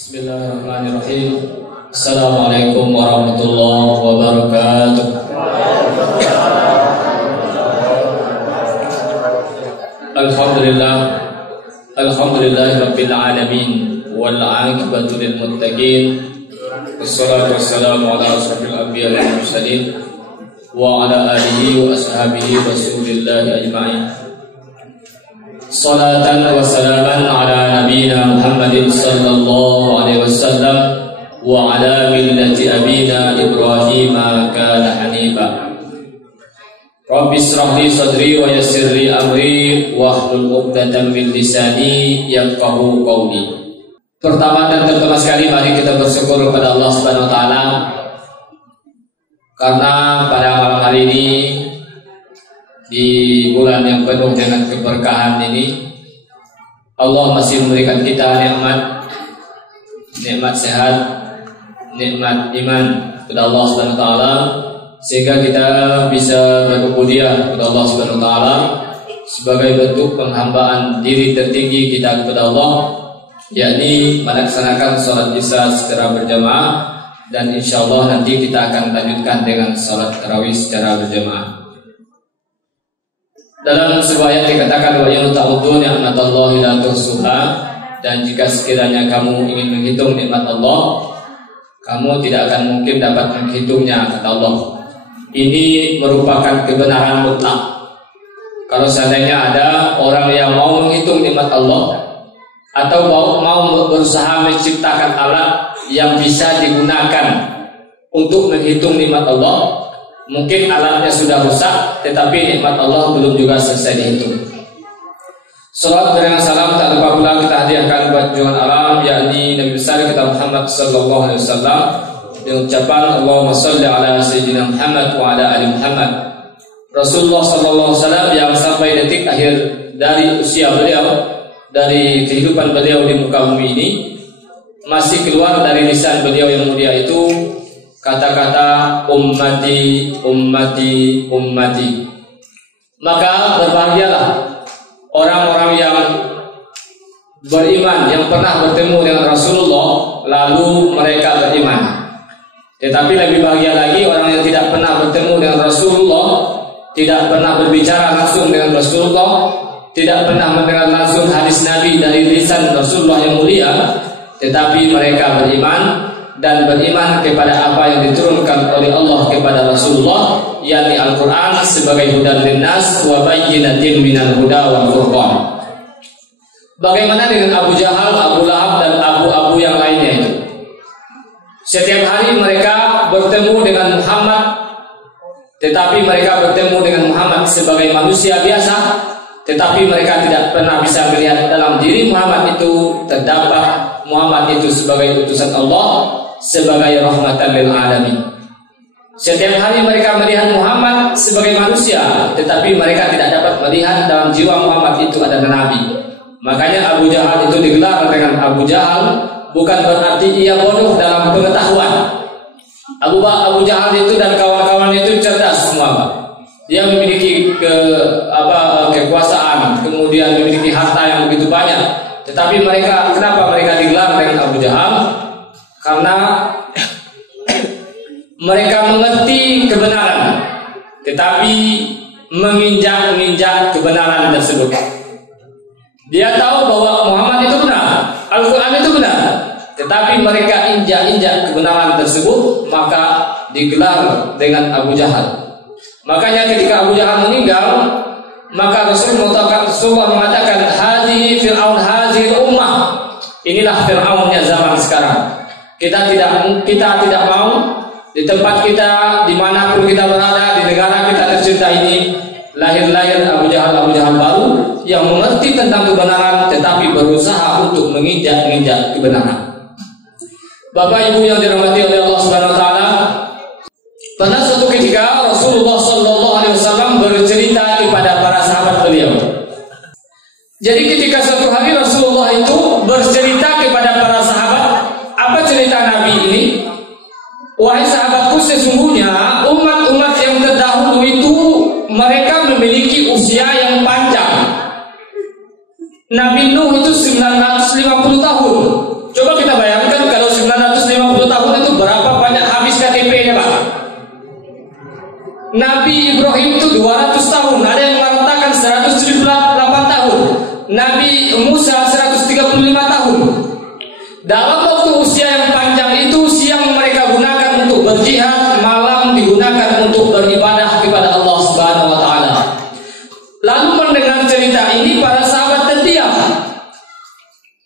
Bismillahirrahmanirrahim. Assalamualaikum warahmatullahi wabarakatuh. Alhamdulillahirabbil alamin wal 'aqibatu lil muttaqin. Wassalatu wassalamu ala asyrofil anbiya'i wal mursalin wa ala alihi wa ashabihi rasulillahi ajma'in. Salatan wa salaman ala nabiyina Muhammadin sallallahu alaihi wasallam wa ala millati abina Ibrahim kana hanifa. Rabbi israh li sadri wa yassir li amri wahlul 'uqdatam min lisani yafqahu qawli. Pertama dan terutama sekali mari kita bersyukur kepada Allah Subhanahu wa taala karena pada malam hari ini di bulan yang penuh dengan keberkahan ini Allah masih memberikan kita nikmat sehat, nikmat iman kepada Allah Subhanahu wa taala sehingga kita bisa berubudiyah kepada Allah Subhanahu wa taala sebagai bentuk penghambaan diri tertinggi kita kepada Allah, yakni melaksanakan sholat isya secara berjamaah, dan insyaallah nanti kita akan lanjutkan dengan sholat tarawih secara berjamaah. Dalam sebuah ayat dikatakan wa in ta'uddu ni'matallahi la tuhsuha, dan jika sekiranya kamu ingin menghitung nikmat Allah, kamu tidak akan mungkin dapat menghitungnya, kata Allah. Ini merupakan kebenaran mutlak. Kalau seandainya ada orang yang mau menghitung nikmat Allah atau mau berusaha menciptakan alat yang bisa digunakan untuk menghitung nikmat Allah, mungkin alatnya sudah rusak, tetapi nikmat Allah belum juga selesai dihitung. Salat dengan salam tak lupa pula kita hadiahkan buat junjungan alam, yakni Nabi besar kita Muhammad sallallahu alaihi wasallam, dengan ucapan Allahumma shalli ala sayyidina Muhammad wa ala ali Muhammad. Rasulullah sallallahu alaihi wasallam yang sampai detik akhir dari usia beliau, dari kehidupan beliau di muka bumi ini, masih keluar dari lisan beliau yang mulia itu kata-kata ummati, ummati, ummati. Maka berbahagialah orang-orang yang beriman, yang pernah bertemu dengan Rasulullah lalu mereka beriman. Tetapi lebih bahagia lagi orang yang tidak pernah bertemu dengan Rasulullah, tidak pernah berbicara langsung dengan Rasulullah, tidak pernah mendengar langsung hadis Nabi dari lisan Rasulullah yang mulia, tetapi mereka beriman dan beriman kepada apa yang diturunkan oleh Allah kepada Rasulullah, yakni Al-Quran sebagai hudan linnas wa bayyinatin minal huda wal furqan. Bagaimana dengan Abu Jahal, Abu Lahab dan Abu yang lainnya itu? Setiap hari mereka bertemu dengan Muhammad, tetapi mereka bertemu dengan Muhammad sebagai manusia biasa, tetapi mereka tidak pernah bisa melihat dalam diri Muhammad itu terdapat Muhammad itu sebagai utusan Allah, sebagai rahmatan lil alamin. Setiap hari mereka melihat Muhammad sebagai manusia, tetapi mereka tidak dapat melihat dalam jiwa Muhammad itu adalah nabi. Makanya Abu Jahal itu digelar dengan Abu Jahal, bukan berarti ia bodoh dalam pengetahuan. Abu Jahal itu dan kawan-kawan itu cerdas semua, Pak. Dia memiliki kekuasaan, kemudian memiliki harta yang begitu banyak. Tetapi kenapa mereka digelar dengan Abu Jahal? Karena mereka mengerti kebenaran, tetapi menginjak kebenaran tersebut. Dia tahu bahwa Muhammad itu benar, Al-Quran itu benar, tetapi mereka injak kebenaran tersebut, maka digelar dengan Abu Jahal. Makanya ketika Abu Jahal meninggal, maka Rasulullah mengatakan hadhihi fir'aun hadhihi ummah. Inilah Fir'aunnya zaman sekarang. Kita tidak mau di tempat kita, dimanapun kita berada, di negara kita tercinta ini, lahir Abu Jahal baru yang mengerti tentang kebenaran, tetapi berusaha untuk menginjak kebenaran. Bapak Ibu yang dirahmati oleh Allah Subhanahu wa taala, pada suatu ketika Rasulullah sallallahu alaihi wasallam bercerita kepada para sahabat beliau. Jadi ketika suatu hari Rasulullah itu bercerita kepada para sahabat, apa cerita Nabi ini? Wahai sahabatku, sesungguhnya umat-umat yang terdahulu itu mereka memiliki usia yang panjang. Nabi Nuh itu 950 tahun. Coba kita bayangkan Dalam waktu usia yang panjang itu, siang mereka gunakan untuk berjihad, malam digunakan untuk beribadah kepada Allah Subhanahu wa taala. Lalu mendengar cerita ini, para sahabat terdiam.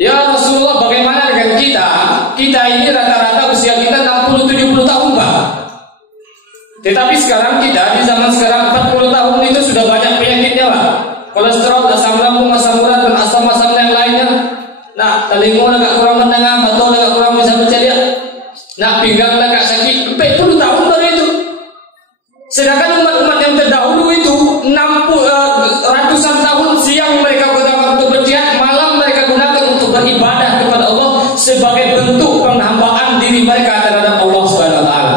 Ya Rasulullah, bagaimana dengan kita? Kita ini rata-rata usia kita 60-70 tahun, Pak. Tetapi sekarang kita, di zaman sekarang 40 tahun itu sudah banyak penyakitnya, Pak. Kolesterol, asam lambung, asam urat, dan asam-asam yang lainnya. Nah, telinga agak kurang mendengar, atau agak kurang bisa berceria. Nah, pinggang agak sakit. 40 tahun baru itu. Sedangkan umat-umat yang terdahulu itu ratusan tahun, siang mereka gunakan untuk berjihad, malam mereka gunakan untuk beribadah kepada Allah sebagai bentuk penghambaan diri mereka terhadap Allah Subhanahu wa taala.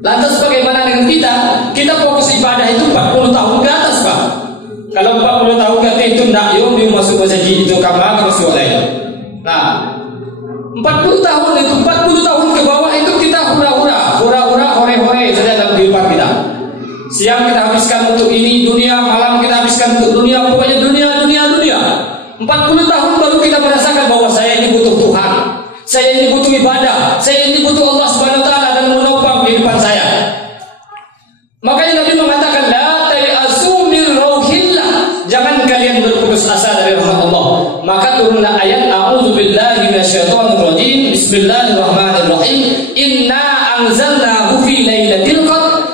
Lantas bagaimana dengan kita? Kita fokus ibadah itu 40 tahun ke atas, Pak. Kalau 40 tahun ke atas itu nak yuk dia masuk masjid itu kamar Rasulullah. Nah, 40 tahun itu, 40 tahun ke bawah itu kita hura-hura, hore-hore saja dalam kehidupan kita. Siang kita habiskan untuk ini dunia, malam kita habiskan untuk dunia, pokoknya dunia. 40 tahun baru kita merasakan bahwa saya ini butuh Tuhan, saya ini butuh ibadah, saya ini butuh Allah Subhanahu wa taala dan menopang kehidupan saya. Makanya Nabi mengatakan la ta'asu min rauhillah, jangan kalian berputus asa dari rahmat Allah. Maka turunlah ayat a'udzubillahi minasyaitonir rajim, bismillahirrahmanirrahim, inna anzalnahu fi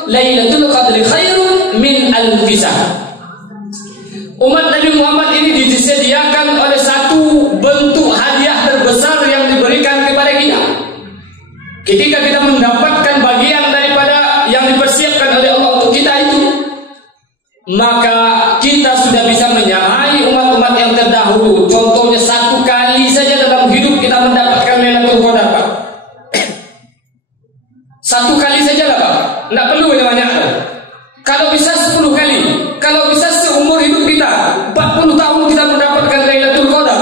lailatul qadri khairun min alfi syahr. Umat Nabi Muhammad ini disediakan oleh satu bentuk hadiah terbesar yang diberikan kepada kita. Ketika kita mendapatkan bagian daripada yang dipersiapkan oleh Allah untuk kita itu, maka kita sudah bisa menyamai umat-umat yang terdahulu. Contohnya, satu kali saja dalam hidup kita mendapatkan Lailatul Qadar, Pak. Satu kali saja lah, Pak. Tidak perlu banyak. Kalau bisa 10 kali, kalau bisa seumur hidup kita 40 tahun kita mendapatkan Lailatul Qadar.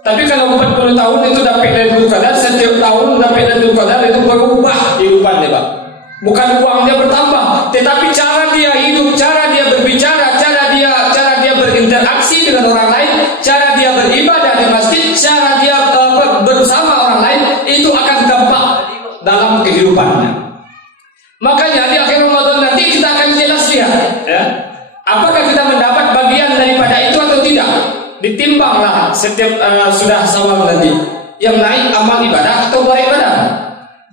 Tapi kalau 40 tahun itu dapat Lailatul Qadar, setiap tahun dapat Lailatul Qadar, itu berubah kehidupannya, Pak. Bukan uangnya bertambah, tetapi cara dia hidup, cara dia berbicara, cara dia berinteraksi dengan orang lain, cara dia beribadah di masjid, cara dia bersama orang lain, itu akan dampak dalam kehidupannya. Makanya di akhir Ramadan nanti kita akan jelas lihat, ya, apakah kita mendapat bagian daripada itu atau tidak. Ditimbanglah setiap sudah Syawal nanti, yang naik amal ibadah atau beribadah.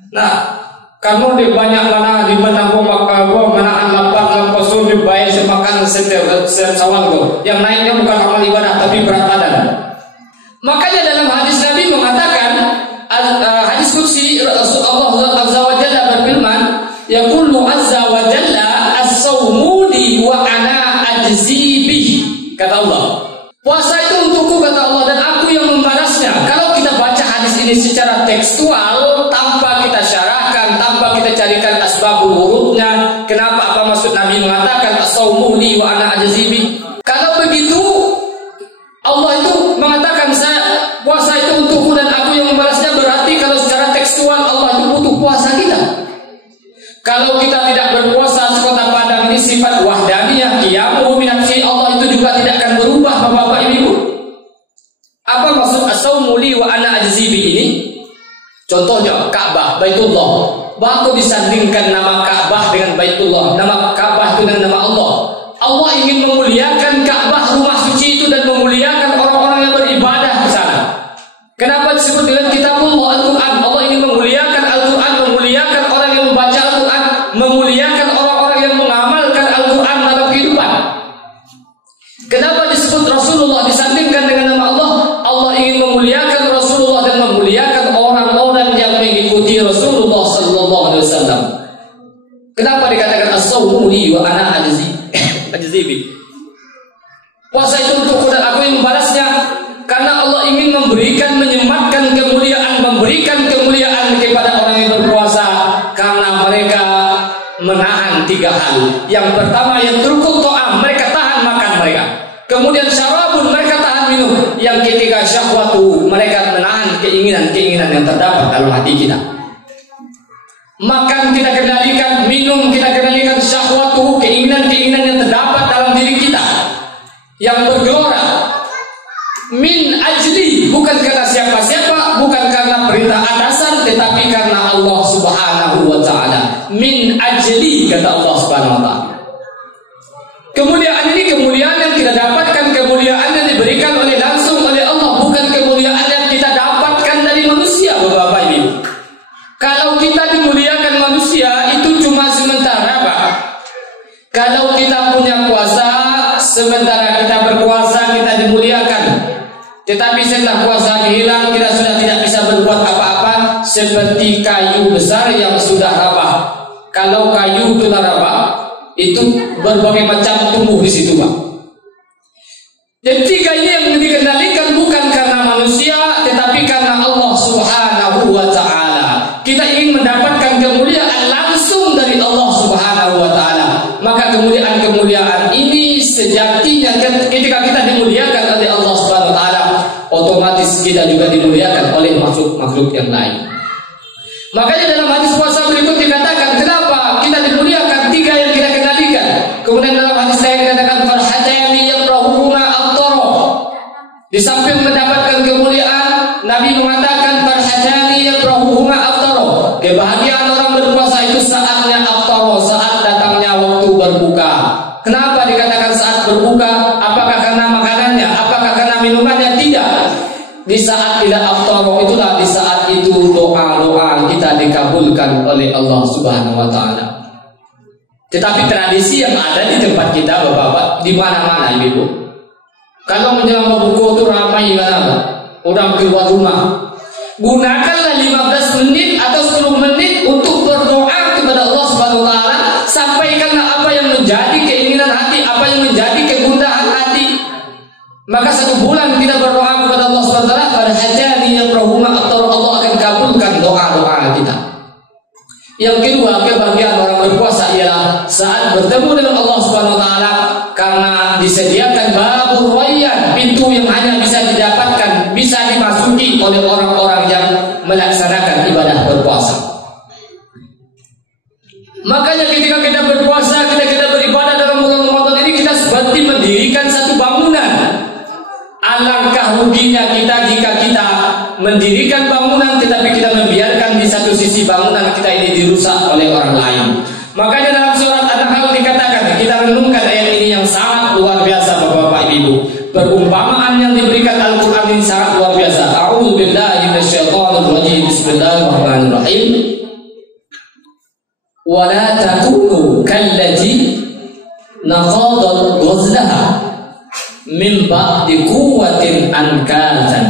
Nah, karena di banyak mana di menanggung menahan lapar, lampau di bayar semakan setiap Syawal itu, yang naiknya bukan amal ibadah tapi berat badan. Makanya dalam hadis Nabi mengatakan, hadis kursi Allah Azza wa Jalla berfirman, yaqulu azza wa jalla as-sawmu li wa ana ajzi bihi. Kata Allah, puasa itu untukku, kata Allah, dan aku yang membalasnya. Kalau kita baca hadis ini secara tekstual, tanpa kita syarahkan, tanpa kita carikan asbabul wurudnya, kenapa, apa maksud Nabi mengatakan as-sawmu li wa ana ajzi bihi. Kalau begitu, Allah itu mengatakan puasa itu untukku dan aku yang membalasnya, berarti kalau secara tekstual Allah itu butuh puasa kita. Kalau kita tidak berpuasa sekota Padang, ini sifat wahdaniyah, qiyamuhu min nafsi, Allah itu juga tidak akan berubah, Bapak Ibu. Apa maksud as-sawmu li wa ana ajzi bi ini? Contohnya Ka'bah, Baitullah. Baku disandingkan nama Ka'bah dengan Baitullah. Nama Ka'bah itu dengan nama Allah. Allah ingin memuliakan Ka'bah, rumah suci itu, dan memuliakan orang-orang yang beribadah di sana. Kenapa disebut dengan kitabullah, Al-Quran? Allah ingin memuliakan Al-Quran, memuliakan orang yang membaca Al-Quran, memuliakan orang-orang yang mengamalkan Al-Quran dalam kehidupan. Kenapa disebut Rasulullah disandingkan dengan nama Allah? Allah ingin memuliakan Rasulullah dan memuliakan orang-orang yang mengikuti Rasulullah sallallahu alaihi wasallam. Kenapa dikatakan as-sawmu li wa ana ajzi bi? Puasa itu untukku dan aku yang membalasnya. Karena Allah ingin menyematkan kemuliaan kepada orang yang berpuasa, karena mereka menahan 3 hal. Yang pertama, yang turkut to'am, mereka tahan makan mereka. Kemudian syarabun, mereka tahan minum. Yang ketiga, syahwatu, mereka menahan keinginan yang terdapat dalam hati kita. Makan kita kendalikan, minum kita kendalikan, syahwatu, keinginan yang terdapat dalam diri kita yang bergelora. Min ajli, bukan karena siapa-siapa, Subhanahu wa ta'ala. Min ajli, kata Allah Subhanahu wa ta'ala. Kemuliaan ini kemuliaan yang kita dapatkan, kemuliaan yang diberikan langsung oleh Allah, bukan kemuliaan yang kita dapatkan dari manusia, Bapak Ibu. Kalau kita dimuliakan manusia itu cuma sementara, Pak. Kalau kita punya kuasa, sementara kita berkuasa kita dimuliakan. Tetapi setelah kuasa hilang, kita sudah tidak bisa berbuat apa-apa, seperti kayu besar yang sudah rabah. Kalau kayu sudah rabah, itu berbagai macam tumbuh di situ, Pak. Jadi tiga ini yang dikendalikan bukan karena manusia, tetapi karena Allah Subhanahu wa ta'ala. Kita ingin mendapatkan kemuliaan langsung dari Allah Subhanahu wa ta'ala. Maka kemuliaan ini sejatinya ketika kita dimuliakan oleh Allah Subhanahu wa ta'ala, otomatis kita juga dimuliakan oleh makhluk-makhluk yang lain. Makanya dalam hadis puasa berikut dikatakan, kenapa kita dimuliakan? Tiga yang kita kendalikan. Kemudian dalam hadis lain dikatakan, farhatani yakrahuhuma at-tara. Di samping mendapatkan kemuliaan, Nabi mengatakan farhatani yakrahuhuma at-tara. Kebahagiaan orang berpuasa itu saatnya at-tara, saat datangnya waktu berbuka. Kenapa dikatakan saat berbuka? Apakah karena makanannya? Apakah karena minumannya? Tidak. Di saat tidak aftara itulah di saat itu doa-doa kita dikabulkan oleh Allah Subhanahu wa ta'ala. Tetapi tradisi yang ada di tempat kita, Bapak-bapak, di mana-mana Ibu, kalau menjelang berbuka itu ramai kan, orang keluar rumah. Gunakanlah 15 menit atau 10 menit untuk berdoa kepada Allah Subhanahu wa ta'ala. Sampaikanlah apa yang menjadi keinginan hati, apa yang menjadi kegundahan hati. Maka 1 bulan kita berdoa kepada Allah Subhanahu wa ta'ala, pada hajani yakrahuma at-tara, Allah akan kabulkan doa-doa kita. Yang kedua, kebahagiaan orang berpuasa ialah saat bertemu dengan Allah Subhanahu wa ta'ala, karena disediakan babur rayyan, pintu yang hanya bisa didapatkan, bisa dimasuki oleh orang-orang yang melaksanakan ibadah berpuasa. Makanya ketika kita berpuasa, kita beribadah dalam bulan Ramadan ini, kita seperti mendirikan satu bangunan. Alangkah ruginya kita jika kita mendirikan bangunan tetapi kita membiarkan di satu sisi bangunan kita ini dirusak oleh orang lain. Makanya dalam surat An-Nahl dikatakan, kita renungkan ayat ini yang sangat luar biasa, Bapak Ibu. Perumpamaan yang diberikan Al-Quran ini sangat luar biasa. A'udzu billahi minasyaitonir rajim. Bismillahirrahmanirrahim. Wa la takunu kallati naqadat ghazlaha min ba'di quwwatin ankatan.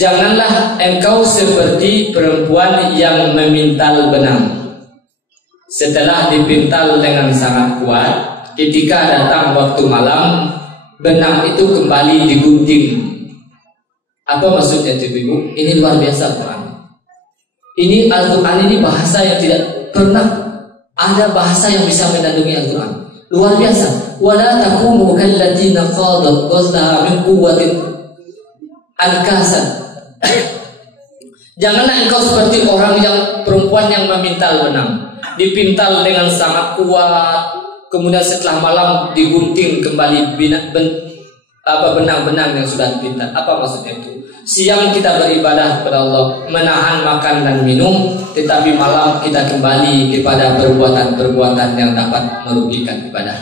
Janganlah engkau seperti perempuan yang memintal benang. Setelah dipintal dengan sangat kuat, ketika datang waktu malam, benang itu kembali digunting. Apa maksudnya itu, Ibu? Ini luar biasa Quran. Ini Al-Quran ini bahasa yang tidak pernah ada bahasa yang bisa menandingi Al-Quran. Luar biasa. Wala takunu kallati naqadat ghazlaha min quwwatin ankasan. Janganlah engkau seperti orang yang perempuan yang memintal benang. Dipintal dengan sangat kuat, kemudian setelah malam digunting kembali benang-benang yang sudah dipintal. Apa maksudnya itu? Siang kita beribadah kepada Allah, menahan makan dan minum, tetapi malam kita kembali kepada perbuatan-perbuatan yang dapat merugikan ibadah.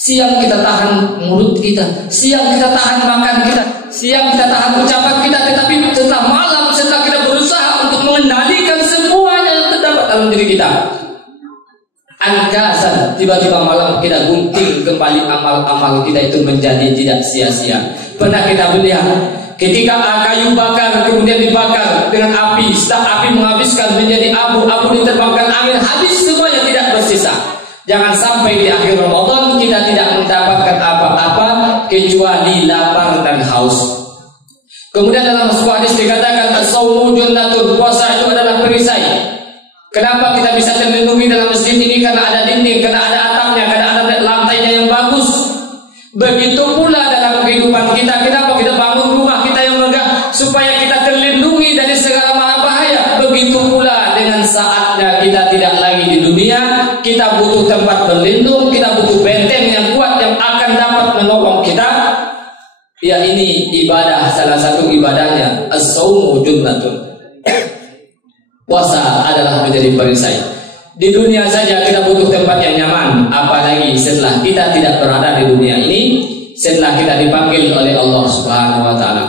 Siang kita tahan mulut kita, siang kita tahan makan kita, siang kita tahan ucapan kita, tetapi setelah malam, setelah kita berusaha untuk mengendalikan semuanya yang terdapat dalam diri kita, angkasan, tiba-tiba malam kita gunting kembali amal-amal kita itu menjadi tidak sia-sia. Pernah kita melihat ketika kayu bakar kemudian dibakar dengan api, setelah api menghabiskan menjadi abu-abu diterbangkan angin, habis semuanya tidak bersisa. Jangan sampai di akhir Ramadan kita tidak mendapatkan apa-apa kecuali lapar dan haus. Kemudian dalam sebuah hadis dikatakan as-shaumu junnatun, puasa itu adalah perisai. Kenapa kita bisa terlindungi dalam masjid ini? Karena ada dinding, karena ada atapnya, karena ada lantainya yang bagus. Begitu pula dalam kehidupan kita. Kenapa kita bangun rumah kita yang megah? Supaya kita terlindungi dari segala mara bahaya. Begitu pula dengan saatnya kita tidak lagi di dunia, kita butuh tempat berlindung, kita butuh benteng yang kuat yang akan dapat menolong kita. Ya, ini ibadah, salah satu ibadahnya as-shaumu junnatun. puasa adalah menjadi perisai. Di dunia saja kita butuh tempat yang nyaman, apalagi setelah kita tidak berada di dunia ini, setelah kita dipanggil oleh Allah Subhanahu wa taala.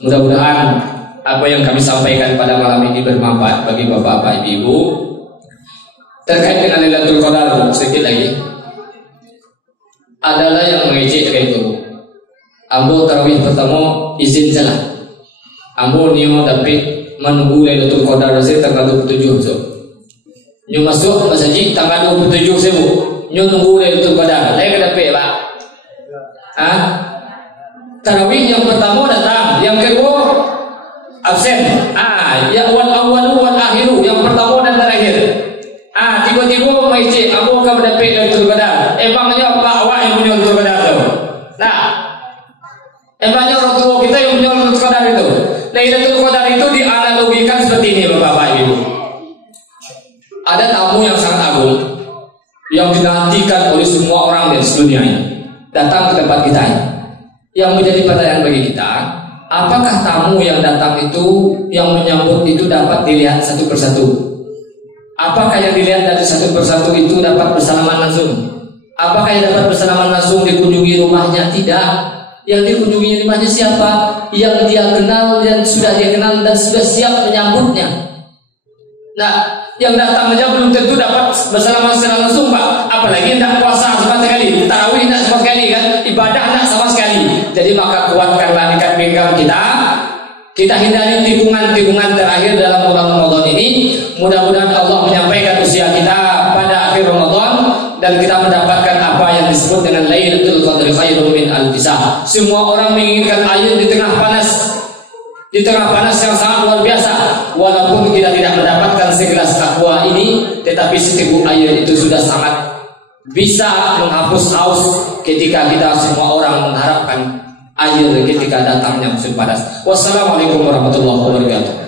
Mudah-mudahan apa yang kami sampaikan pada malam ini bermanfaat bagi bapak-bapak, ibu-ibu. Terkait dengan Lailatul Qadar, sedikit lagi. Adalah yang mengejek kayak itu. Ambo tarawih pertama izin salah. Ambo nio tapi menunggu Lailatul Qadar tanggal 27 so. Nyo masuk masjid tanggal 27 sebu. Nyo tunggu Lailatul Qadar. Lain kada pe, Pak. Tarawih yang pertama datang, yang kedua absen. Ya awal wal akhiru, yang pertama dan terakhir. Tiba-tiba mengejek ambo ka mendapat Lailatul Qadar. Emangnya Pak awak yang punya Lailatul Qadar tu? Nah, emangnya orang tua kita yang punya Lailatul Qadar itu? Lailatul Qadar itu dianalogikan seperti ini, Bapak-bapak Ibu. Ada tamu yang sangat agung yang dinantikan oleh semua orang di dunia ini datang ke tempat kita ini. Yang menjadi pertanyaan bagi kita, apakah tamu yang datang itu, yang menyambut itu dapat dilihat satu persatu? Apakah yang dilihat dari satu persatu itu dapat bersalaman langsung? Apakah yang dapat bersalaman langsung dikunjungi rumahnya? Tidak. Yang dikunjungi rumahnya siapa? Yang dia kenal dan sudah dia kenal dan sudah siap menyambutnya. Nah, yang datang saja belum tentu dapat bersalaman secara langsung, Pak. Apalagi tidak puasa sama sekali, tarawih tidak sama sekali kan, ibadah tidak sama sekali. Jadi maka kuatkanlah ikat pinggang kita. Kita hindari tikungan-tikungan terakhir dalam bulan Ramadan ini. Mudah-mudahan Allah menyampaikan usia kita pada akhir Ramadan dan kita mendapatkan apa yang disebut dengan Lailatul Qadri khairun min alfi syahr. Semua orang menginginkan air di tengah panas, di tengah panas yang sangat luar biasa. Walaupun kita tidak mendapatkan segelas aqua ini, tetapi seteguk air itu sudah sangat bisa menghapus haus ketika kita semua orang mengharapkan air ketika datangnya musim panas. Wassalamualaikum warahmatullahi wabarakatuh.